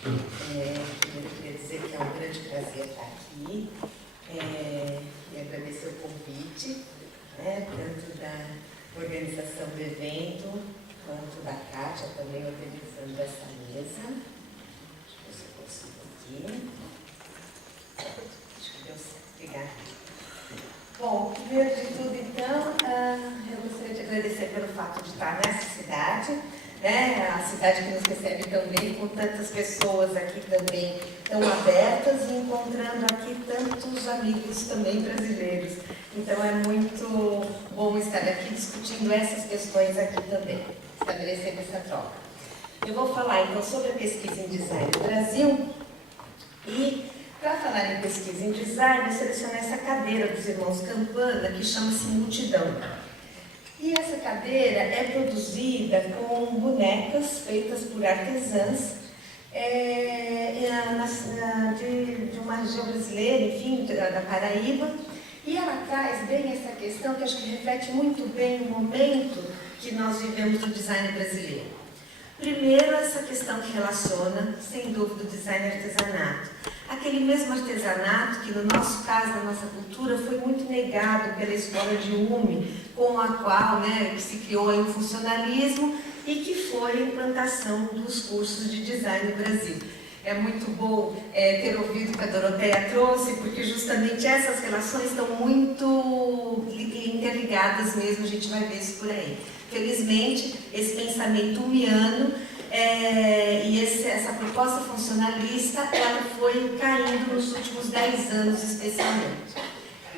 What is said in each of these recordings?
Primeiro queria dizer que é um grande prazer estar aqui e agradecer o convite, tanto da organização do evento, quanto da Kátia também organizando essa mesa. Deixa eu ver se eu consigo aqui. Acho que deu certo. Obrigada. Bom, primeiro de tudo, então, eu gostaria de agradecer pelo fato de estar nessa cidade, a cidade que nos recebe tão bem, com tantas pessoas aqui também tão abertas e encontrando aqui tantos amigos também brasileiros. Então é muito bom estar aqui discutindo essas questões aqui também, estabelecendo essa troca. Eu vou falar então sobre a pesquisa em design no Brasil e, para falar em pesquisa em design, eu selecionei essa cadeira dos irmãos Campana, que chama-se Multidão. E essa cadeira é produzida com bonecas feitas por artesãs de uma região brasileira, enfim, da Paraíba. E ela traz bem essa questão que acho que reflete muito bem o momento que nós vivemos do design brasileiro. Primeiro, essa questão que relaciona, sem dúvida, o design e artesanato. Aquele mesmo artesanato que, no nosso caso, na nossa cultura, foi muito negado pela escola de UME, com a qual que se criou aí o funcionalismo e que foi a implantação dos cursos de design no Brasil. É muito bom ter ouvido o que a Doroteia trouxe, porque justamente essas relações estão muito interligadas mesmo, a gente vai ver isso por aí. Felizmente, esse pensamento umiano e essa proposta funcionalista, ela foi caindo nos últimos 10 anos, especialmente.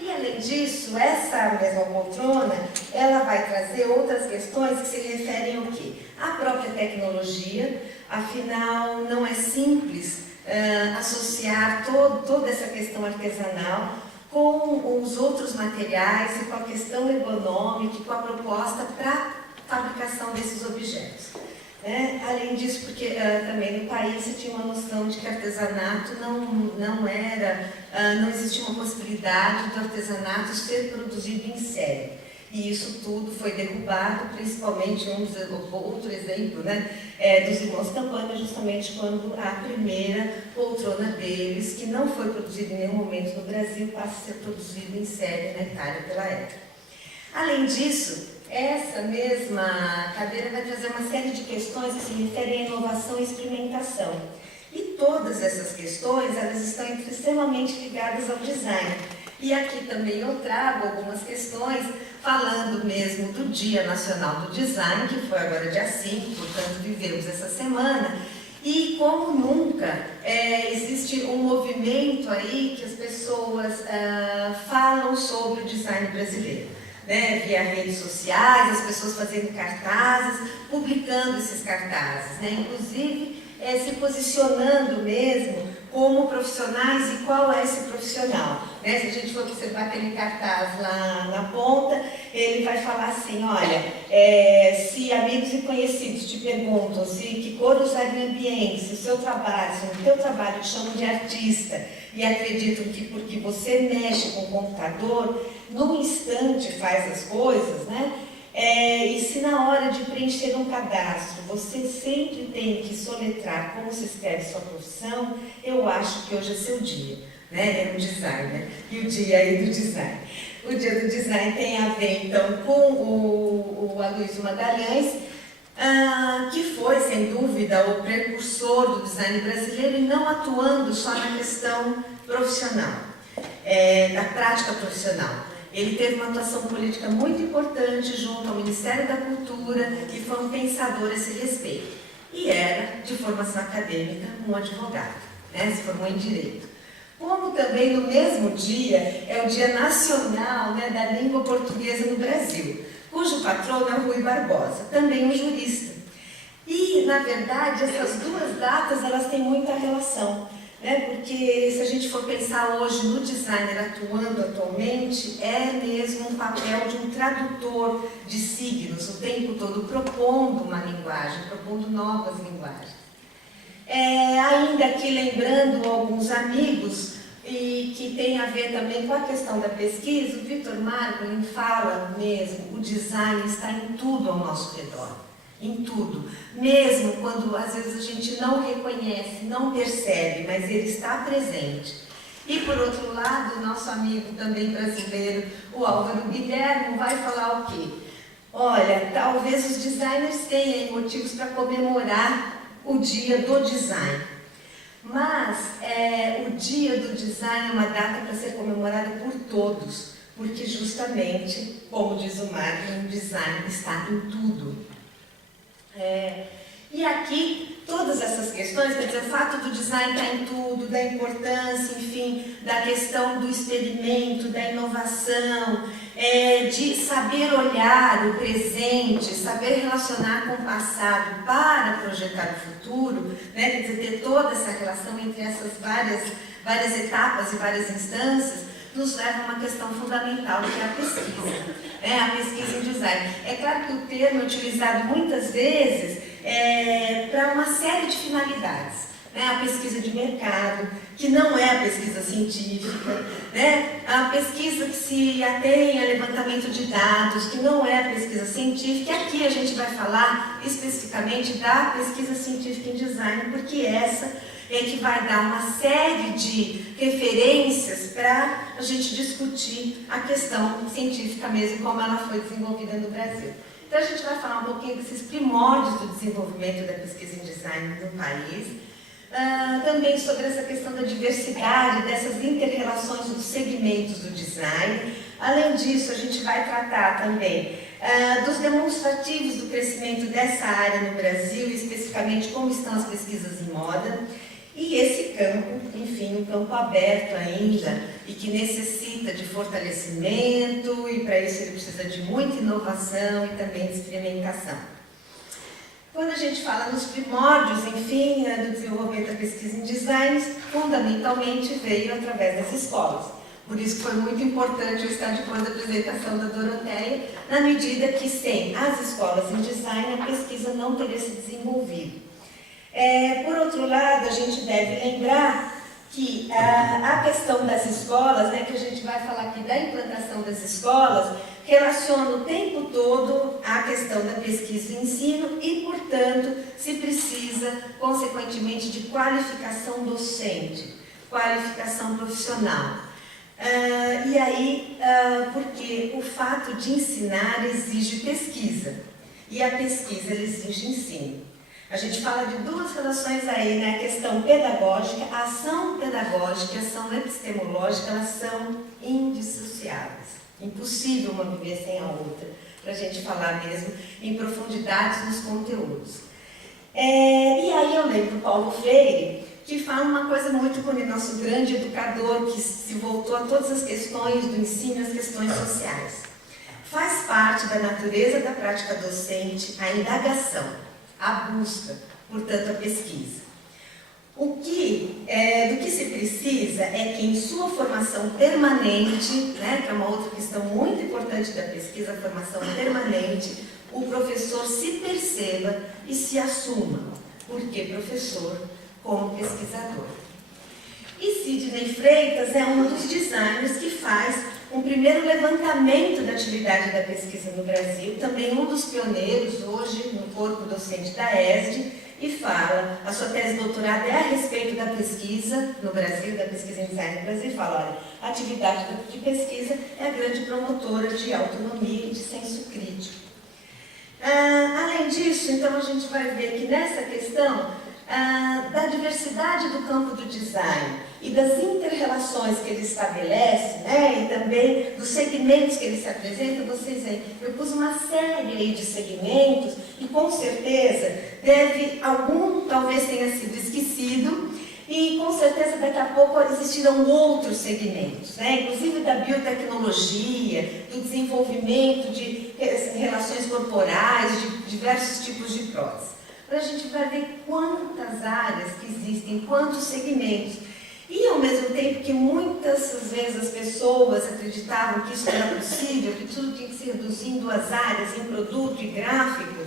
E, além disso, essa mesma poltrona, ela vai trazer outras questões que se referem ao quê? À própria tecnologia, afinal, não é simples associar toda essa questão artesanal com os outros materiais e com a questão ergonômica e com a proposta para fabricação desses objetos. Além disso, porque também no país se tinha uma noção de que artesanato não existia uma possibilidade do artesanato ser produzido em série. E isso tudo foi derrubado, principalmente outro exemplo dos irmãos Campana, justamente quando a primeira poltrona deles, que não foi produzida em nenhum momento no Brasil, passa a ser produzida em série na Itália pela época. Além disso, essa mesma cadeira vai trazer uma série de questões que se referem à inovação e experimentação. E todas essas questões, elas estão extremamente ligadas ao design. E aqui também eu trago algumas questões falando mesmo do Dia Nacional do Design, que foi agora dia 5, portanto vivemos essa semana. E como nunca, existe um movimento aí que as pessoas falam sobre o design brasileiro. Via redes sociais, as pessoas fazendo cartazes, publicando esses cartazes, inclusive se posicionando mesmo como profissionais e qual é esse profissional. Se a gente for observar aquele cartaz lá na ponta, ele vai falar assim, olha, se amigos e conhecidos te perguntam que cor usar em ambiente, se o seu trabalho, se o teu trabalho te chamam de artista e acreditam que porque você mexe com o computador, num instante faz as coisas, e se na hora de preencher um cadastro você sempre tem que soletrar como se escreve sua profissão, eu acho que hoje é seu dia, é um design, e o dia aí do design. O dia do design tem a ver, então, com o Aloysio Magalhães, que foi, sem dúvida, o precursor do design brasileiro e não atuando só na questão profissional, da prática profissional. Ele teve uma atuação política muito importante junto ao Ministério da Cultura e foi um pensador a esse respeito. E era, de formação acadêmica, um advogado, se formou em Direito. Como também no mesmo dia é o Dia Nacional da Língua Portuguesa no Brasil, cujo patrono é Rui Barbosa, também um jurista. E, na verdade, essas duas datas elas têm muita relação. Porque se a gente for pensar hoje no designer atuando atualmente, é mesmo um papel de um tradutor de signos, o tempo todo propondo uma linguagem, propondo novas linguagens. Ainda aqui lembrando alguns amigos, e que tem a ver também com a questão da pesquisa, o Victor Margolin fala mesmo, o design está em tudo ao nosso redor. em tudo, mesmo quando às vezes a gente não reconhece, não percebe, mas ele está presente. E por outro lado, nosso amigo também brasileiro, o Álvaro Guilherme, vai falar o quê? Olha, talvez os designers tenham motivos para comemorar o dia do design. Mas o dia do design é uma data para ser comemorada por todos, porque justamente, como diz o Martin, o design está em tudo. E aqui, todas essas questões, quer dizer, o fato do design estar em tudo, da importância, enfim, da questão do experimento, da inovação, de saber olhar o presente, saber relacionar com o passado para projetar o futuro, né? Quer dizer, ter toda essa relação entre essas várias etapas e várias instâncias, nos leva a uma questão fundamental, que é a pesquisa, a pesquisa em design. É claro que o termo é utilizado muitas vezes para uma série de finalidades. A pesquisa de mercado, que não é a pesquisa científica, a pesquisa que se atém a levantamento de dados, que não é a pesquisa científica. E aqui a gente vai falar especificamente da pesquisa científica em design, porque essa é que vai dar uma série de referências para a gente discutir a questão científica mesmo, como ela foi desenvolvida no Brasil. Então a gente vai falar um pouquinho desses primórdios do desenvolvimento da pesquisa em design no país, também sobre essa questão da diversidade, dessas inter-relações dos segmentos do design. Além disso, a gente vai tratar também dos demonstrativos do crescimento dessa área no Brasil, especificamente como estão as pesquisas em moda. E esse campo, enfim, um campo aberto ainda e que necessita de fortalecimento, e para isso ele precisa de muita inovação e também de experimentação. Quando a gente fala nos primórdios, enfim, do desenvolvimento da pesquisa em design, fundamentalmente veio através das escolas. Por isso foi muito importante eu estar depois da apresentação da Doroteia, na medida que sem as escolas em design a pesquisa não teria se desenvolvido. Por outro lado, a gente deve lembrar que a questão das escolas, que a gente vai falar aqui da implantação das escolas, relaciona o tempo todo a questão da pesquisa e ensino e, portanto, se precisa, consequentemente, de qualificação docente, qualificação profissional. E aí, porque o fato de ensinar exige pesquisa, e a pesquisa ela exige ensino. A gente fala de duas relações aí, a questão pedagógica, a ação pedagógica e a ação epistemológica, elas são indissociáveis. Impossível uma viver sem a outra, para a gente falar mesmo em profundidades nos conteúdos. E aí eu lembro Paulo Freire, que fala uma coisa muito bonita, nosso grande educador, que se voltou a todas as questões do ensino e as questões sociais. Faz parte da natureza da prática docente a indagação, a busca, portanto a pesquisa. Do que se precisa é que em sua formação permanente, que é uma outra questão muito importante da pesquisa, a formação permanente, o professor se perceba e se assuma, porque professor como pesquisador. E Sidney Freitas é um dos designers que faz um primeiro levantamento da atividade da pesquisa no Brasil, também um dos pioneiros hoje no corpo docente da ESD, e fala, a sua tese de doutorado é a respeito da pesquisa no Brasil, da pesquisa em design no Brasil, e fala, olha, a atividade de pesquisa é a grande promotora de autonomia e de senso crítico. Além disso, então, a gente vai ver que nessa questão da diversidade do campo do design e das inter-relações que ele estabelece, e também dos segmentos que ele se apresenta, vocês aí, eu pus uma série aí de segmentos e com certeza algum talvez tenha sido esquecido e com certeza daqui a pouco existirão outros segmentos, inclusive da biotecnologia, do desenvolvimento de relações corporais, de diversos tipos de prótese. A gente vai ver quantas áreas que existem, quantos segmentos. E ao mesmo tempo que muitas vezes as pessoas acreditavam que isso era possível, que tudo tinha que se reduzir em duas áreas, em produto e gráfico,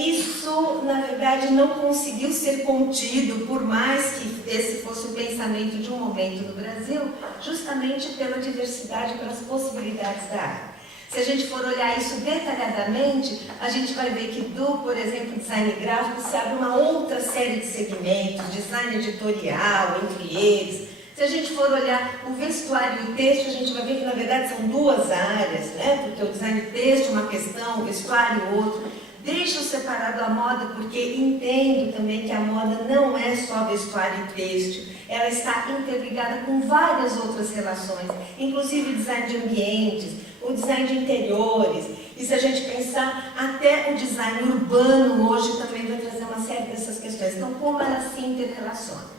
isso na verdade não conseguiu ser contido, por mais que esse fosse o pensamento de um momento no Brasil, justamente pela diversidade, pelas possibilidades da área. Se a gente for olhar isso detalhadamente, a gente vai ver que por exemplo, design gráfico, se abre uma outra série de segmentos, design editorial, entre eles. Se a gente for olhar o vestuário e o texto, a gente vai ver que, na verdade, são duas áreas, né? Porque o design texto é uma questão, o vestuário outra. Deixo separado a moda porque entendo também que a moda não é só vestuário e texto. Ela está interligada com várias outras relações, inclusive o design de ambientes, o design de interiores. E se a gente pensar, até o design urbano hoje também vai trazer uma série dessas questões. Então, como ela se interrelaciona?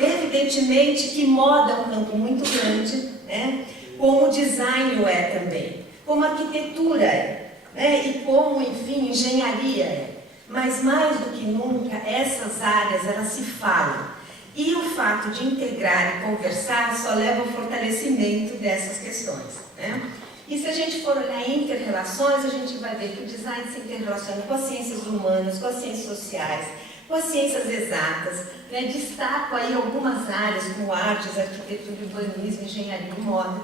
Evidentemente que moda é um campo muito grande, né? Como design o é também, como arquitetura é, né? E como, enfim, engenharia é. Mas mais do que nunca, essas áreas, elas se falam. E o fato de integrar e conversar só leva ao fortalecimento dessas questões, né? E se a gente for olhar inter-relações, a gente vai ver que o design se interrelaciona com as ciências humanas, com as ciências sociais, com as ciências exatas, né? Destaco aí algumas áreas como artes, arquitetura, urbanismo, engenharia e moda.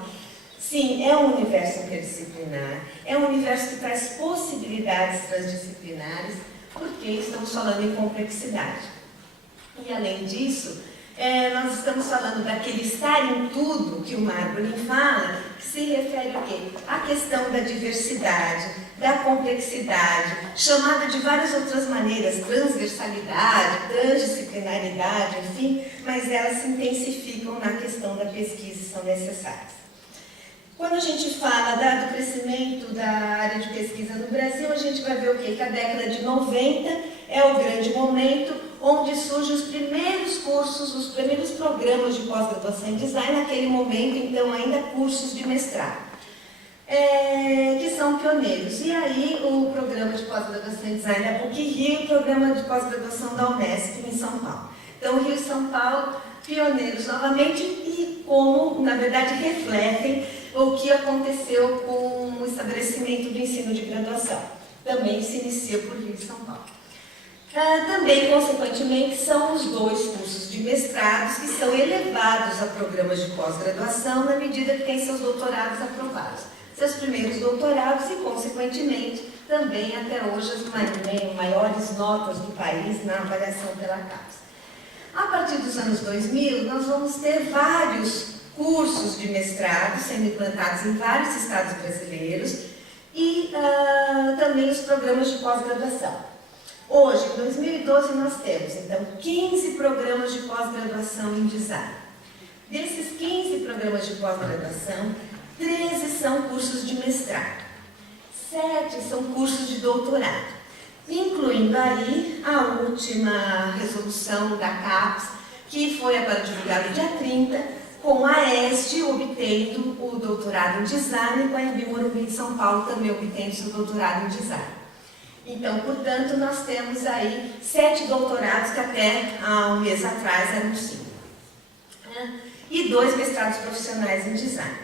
Sim, é um universo interdisciplinar, é um universo que traz possibilidades transdisciplinares, porque estamos falando em complexidade. E além disso, nós estamos falando daquele estar em tudo que o Margolin fala, que se refere ao quê? À questão da diversidade, da complexidade, chamada de várias outras maneiras, transversalidade, transdisciplinaridade, enfim, mas elas se intensificam na questão da pesquisa e são necessárias. Quando a gente fala do crescimento da área de pesquisa no Brasil, a gente vai ver o quê? Que a década de 90 é o grande momento onde surgem os primeiros cursos, os primeiros programas de pós-graduação em design, naquele momento, então, ainda cursos de mestrado, que são pioneiros. E aí, o programa de pós-graduação em design da PUC-Rio e o programa de pós-graduação da Unesp em São Paulo. Então, Rio e São Paulo, pioneiros novamente, e como, na verdade, refletem o que aconteceu com o estabelecimento do ensino de graduação. Também se inicia por Rio e São Paulo. Também, consequentemente, são os dois cursos de mestrados que são elevados a programas de pós-graduação na medida que têm seus doutorados aprovados. Seus primeiros doutorados e, consequentemente, também até hoje as maiores notas do país na avaliação pela CAPES. A partir dos anos 2000, nós vamos ter vários cursos de mestrado sendo implantados em vários estados brasileiros e também os programas de pós-graduação. Hoje, em 2012, nós temos, então, 15 programas de pós-graduação em design. Desses 15 programas de pós-graduação, 13 são cursos de mestrado, 7 são cursos de doutorado, incluindo aí a última resolução da CAPES, que foi agora divulgada dia 30, com a EST obtendo o doutorado em design e com a Embi Morumbi de São Paulo também obtendo seu doutorado em design. Então, portanto, nós temos aí 7 doutorados que até há um mês atrás eram 5. E 2 mestrados profissionais em design.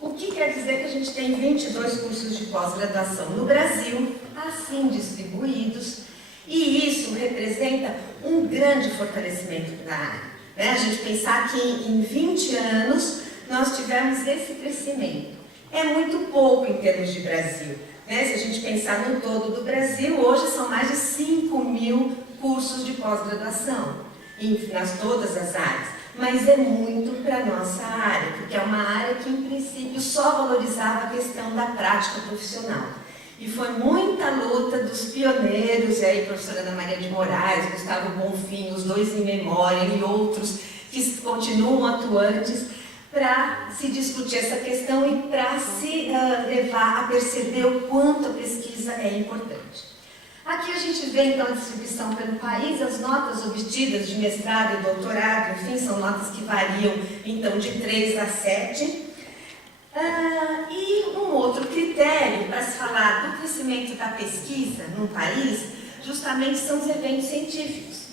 O que quer dizer que a gente tem 22 cursos de pós-graduação no Brasil, assim distribuídos, e isso representa um grande fortalecimento da área. A gente pensar que em 20 anos nós tivemos esse crescimento. É muito pouco em termos de Brasil. Se a gente pensar no todo do Brasil, hoje são mais de 5.000 cursos de pós-graduação, nas todas as áreas. Mas é muito para a nossa área, porque é uma área que, em princípio, só valorizava a questão da prática profissional. E foi muita luta dos pioneiros, e aí a professora Ana Maria de Moraes, Gustavo Bonfim, os dois em memória e outros que continuam atuantes, para se discutir essa questão e para se levar a perceber o quanto a pesquisa é importante. Aqui a gente vê então a distribuição pelo país, as notas obtidas de mestrado e doutorado, enfim, são notas que variam então de 3 a 7. E um outro critério para se falar do crescimento da pesquisa no país, justamente são os eventos científicos.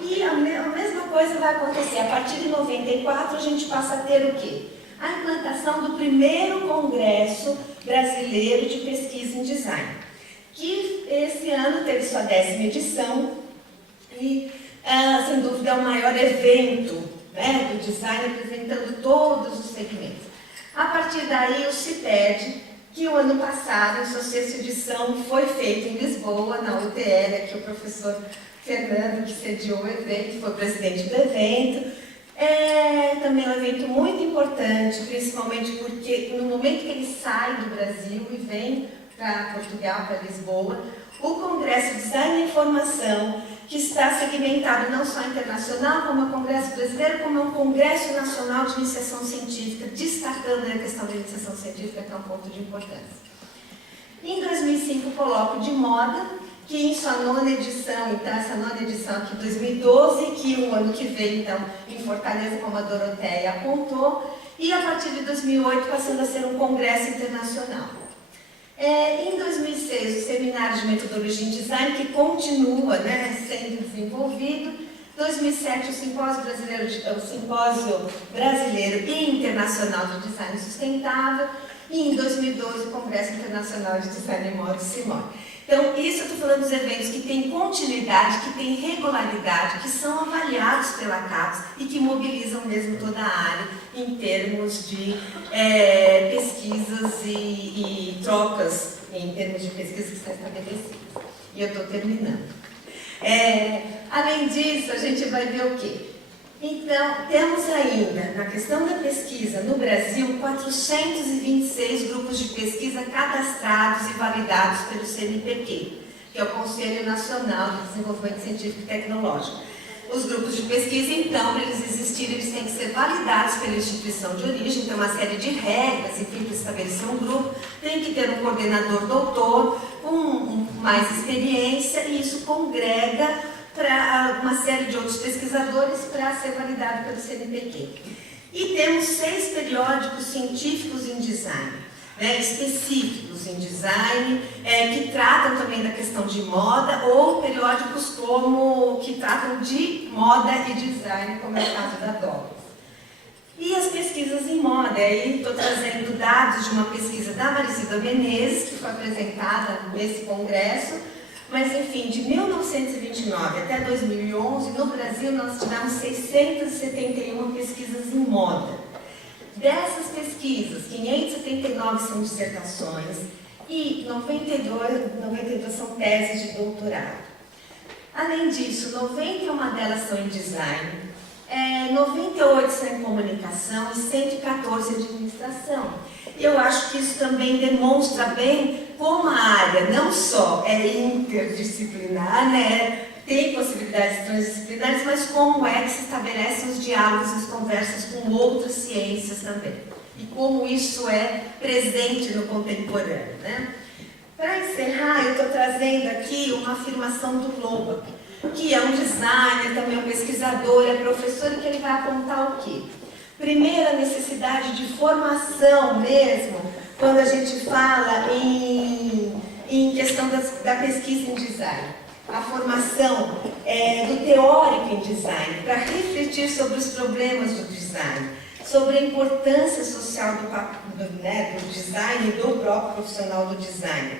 E a mesma coisa vai acontecer. A partir de 94, a gente passa a ter o quê? A implantação do primeiro Congresso Brasileiro de Pesquisa em Design, que esse ano teve sua 10ª edição e, sem dúvida, é o maior evento, né, do design, apresentando todos os segmentos. A partir daí, o CIPED, que o ano passado, em sua sexta edição, foi feito em Lisboa, na UTL, aqui o professor Fernando, que sediou o evento, foi presidente do evento. É também um evento muito importante, principalmente porque no momento que ele sai do Brasil e vem para Portugal, para Lisboa, o Congresso Design e Informação, que está segmentado não só internacional, como é o Congresso Brasileiro, como é um Congresso Nacional de Iniciação Científica, destacando a questão da iniciação científica, que é um ponto de importância. Em 2005, o Colóquio de Moda, que em sua nona edição, então essa nona edição aqui, 2012, que o ano que vem, então, em Fortaleza, como a Doroteia apontou, e a partir de 2008, passando a ser um congresso internacional. Em 2006, o Seminário de Metodologia em Design, que continua, né, sendo desenvolvido. 2007, o Simpósio Brasileiro e Internacional de Design Sustentável. E em 2012, o Congresso Internacional de Design e Moda, CIMOD. Então, isso eu estou falando dos eventos que têm continuidade, que têm regularidade, que são avaliados pela CAPES e que mobilizam mesmo toda a área em termos de pesquisas e trocas, em termos de pesquisas que estão estabelecidas. E eu estou terminando. Além disso, a gente vai ver o quê? Então, temos ainda, na questão da pesquisa, no Brasil, 426 grupos de pesquisa cadastrados e validados pelo CNPq, que é o Conselho Nacional de Desenvolvimento Científico e Tecnológico. Os grupos de pesquisa, então, para eles existirem, eles têm que ser validados pela instituição de origem, tem uma série de regras, enfim, para estabelecer um grupo, tem que ter um coordenador doutor, com mais experiência, e isso congrega para uma série de outros pesquisadores para ser validado pelo CNPq. E temos 6 periódicos científicos em design, né, específicos em design, que tratam também da questão de moda, ou periódicos que tratam de moda e design, como é o caso da Douglas. E as pesquisas em moda, aí estou trazendo dados de uma pesquisa da Maricida Menezes, que foi apresentada nesse congresso. Mas, enfim, de 1929 até 2011, no Brasil, nós tivemos 671 pesquisas em moda. Dessas pesquisas, 579 são dissertações e 92 são teses de doutorado. Além disso, 91 delas são em design, 98 são em comunicação e 114 em administração. Eu acho que isso também demonstra bem como a área não só é interdisciplinar, né, tem possibilidades transdisciplinares, mas como é que se estabelecem os diálogos e as conversas com outras ciências também. E como isso é presente no contemporâneo, né? Para encerrar, eu estou trazendo aqui uma afirmação do Loba, que é um designer, também um pesquisador, é professor, e que ele vai apontar o quê? Primeiro, a necessidade de formação mesmo, quando a gente fala em questão da pesquisa em design. A formação do teórico em design, para refletir sobre os problemas do design, sobre a importância social do design e do próprio profissional do design.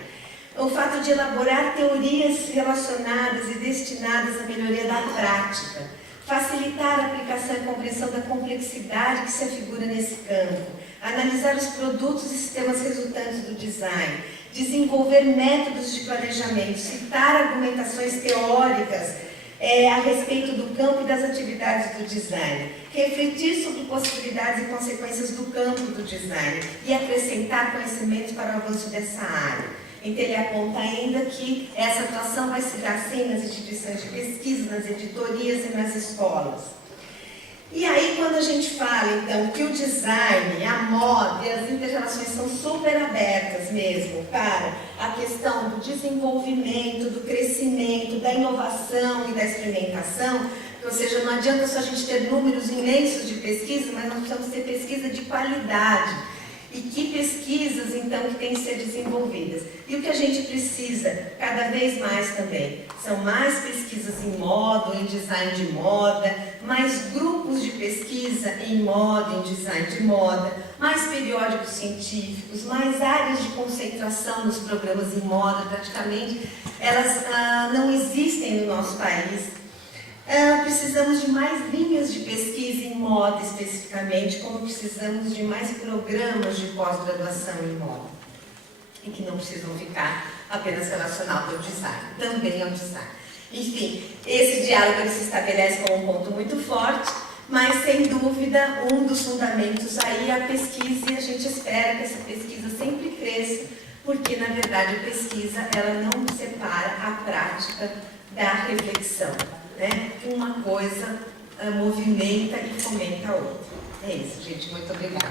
O fato de elaborar teorias relacionadas e destinadas à melhoria da prática, facilitar a aplicação e compreensão da complexidade que se afigura nesse campo, analisar os produtos e sistemas resultantes do design, desenvolver métodos de planejamento, citar argumentações teóricas a respeito do campo e das atividades do design, refletir sobre possibilidades e consequências do campo do design e acrescentar conhecimentos para o avanço dessa área. Então, ele aponta ainda que essa atuação vai se dar sim nas instituições de pesquisa, nas editorias e nas escolas. E aí, quando a gente fala, então, que o design, a moda e as interrelações são super abertas mesmo para a questão do desenvolvimento, do crescimento, da inovação e da experimentação, ou seja, não adianta só a gente ter números imensos de pesquisa, mas nós precisamos ter pesquisa de qualidade. E que pesquisas, então, que têm que ser desenvolvidas. E o que a gente precisa, cada vez mais também, são mais pesquisas em moda, em design de moda, mais grupos de pesquisa em moda, em design de moda, mais periódicos científicos, mais áreas de concentração nos programas em moda, praticamente, elas não existem no nosso país. Precisamos de mais linhas de pesquisa em moda especificamente, como precisamos de mais programas de pós-graduação em moda. e que não precisam ficar apenas relacionados ao design, também ao design. Enfim, esse diálogo ele se estabelece como um ponto muito forte, mas sem dúvida um dos fundamentos aí é a pesquisa, e a gente espera que essa pesquisa sempre cresça, porque na verdade a pesquisa ela não separa a prática da reflexão, né? Uma coisa movimenta e fomenta a outra. É isso, gente. Muito obrigada.